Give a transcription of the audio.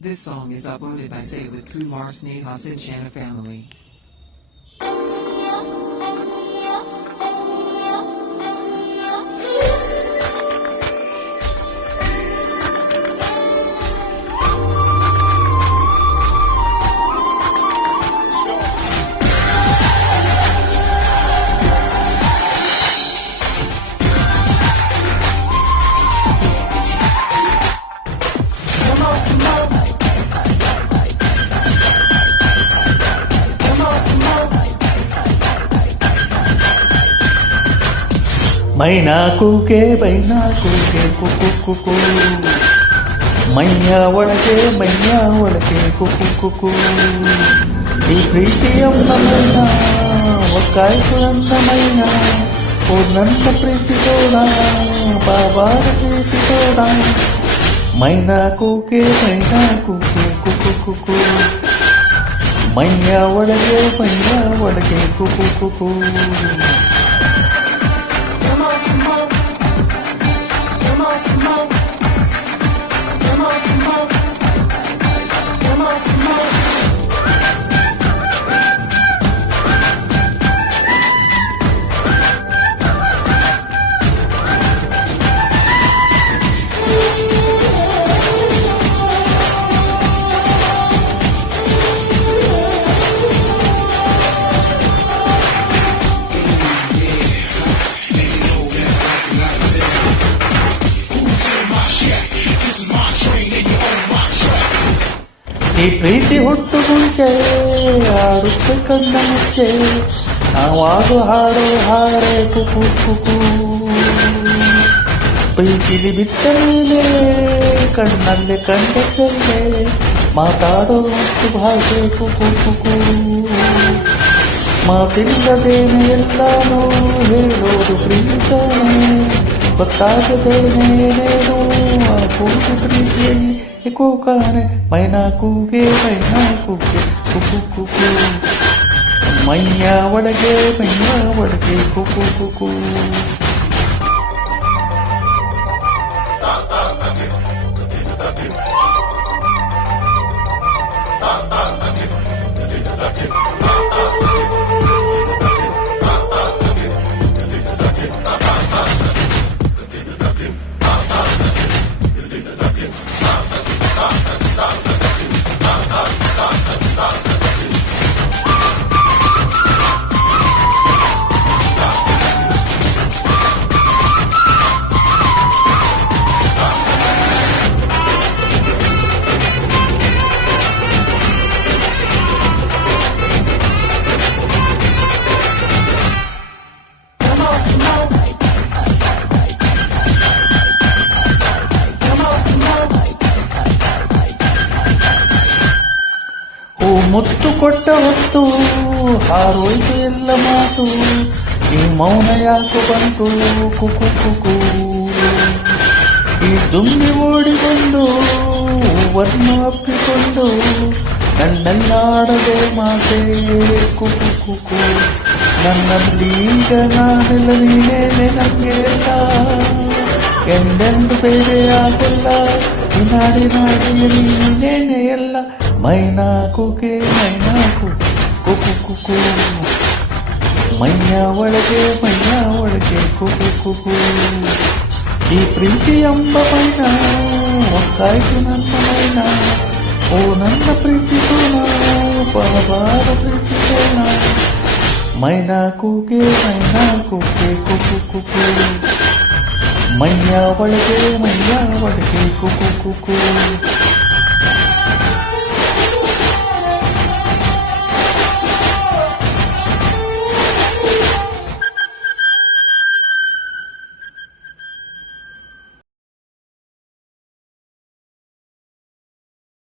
This song is uploaded by Say with Kumar Sneha Sinchana family. ಮೈನಾ ಕೂಗೆ ಬೈನಾ ಕೂಗೆ ಕುಕು ಕುಕು ಮೈಯ ಒಳಗೆ ಕುಕು ಕುಕು ಈ ಪ್ರೀತಿಯಮ್ಮ ಮೈನಾ ಒಕ್ಕಾಯ್ತು ನನ್ನ ಮೈನಾ ಓ ನನ್ನ ಪ್ರೀತಿಸೋಣ ಬಾಬಾರ ಪ್ರೀತಿಸೋಣ ಮೈನಾ ಕೂಗೆ ಕುಕು ಕುಕು ಮೈಯ ಒಳಗೆ ಕುಕು ಕುಕು ಈ ಪ್ರೀತಿ ಹುಟ್ಟು ಮುಂಚೆ ಆರುತ್ತೆ ಕಣ್ಣ ಮುಚ್ಚೆ ನಾವಾಗು ಹಾಡು ಹಾರೆ ಕುಕು ಕುಕು ಪ್ರೀತಿಲಿ ಬಿಟ್ಟ ಮೇಲೆ ಕಣ್ಣಲ್ಲಿ ಕಂಡ ಚೆಲ್ಲೆ ಮಾತಾಡೋ ಮತ್ತು ಭಾಷೆ ಕುಕು ಕುಕು ಮಾತಿಲ್ಲದೇನೆ ಎಲ್ಲಾನು ಹೇಳೋದು ಪ್ರೀತನೇ ಗೊತ್ತಾಗದೇನೇನೇನು ಆ ಕೂಗು ಪ್ರೀತಿಯಲ್ಲಿ ಕೂಗಾನೆ ಮೈನಾ ಕೂಗೆ ಕುಕು ಕುಕು ಮೈಯ ಒಳಗೆ ಕುಕು ಕುಕು ಮುತ್ತು ಕೊಟ್ಟ ಹೊತ್ತು ಹಾರೋಯ್ತು ಎಲ್ಲ ಮಾತು ಈ ಮೌನ ಯಾಕೆ ಬಂತು ಕುಕು ಕುಕು ಈ ದುಮ್ಮಿ ಓಡಿ ಬಂದು ವರ್ಣ ಅಪ್ಪಿಕೊಂಡು ನನ್ನಲ್ಲಾಡದೆ ಮಾತೆ ಕುಕು ಕುಕು ನನ್ನಲ್ಲೀಗ ನಾನೆಲ್ಲ ನೀನೇನೆ ನಂಗೆ ಎಲ್ಲ ಎಂದೆಂದು ಬೇರೆ ಆಗಿಲ್ಲ ನಾಡಿಯಲ್ಲಿ ನೀನೇನೆ ಎಲ್ಲ ಮೈನಾ ಕೂಗೆ ಕುಕು ಕುಕು ಮೈಯ ಒಳಗೆ ಕುಕು ಕುಕು ಈ ಪ್ರೀತಿ ಎಂಬ ಮೈನಾ ಒಕ್ಕಾಯ್ತು ನನ್ನ ಮೈನಾ ಓ ನನ್ನ ಪ್ರೀತಿಸೋಣ ಬಾಬಾರ ಪ್ರೀತಿಸೋಣ ಮೈನಾ ಕೂಗೆ ಕುಕು ಕುಕು ಮೈಯ ಒಳಗೆ ಕುಕು ಕುಕು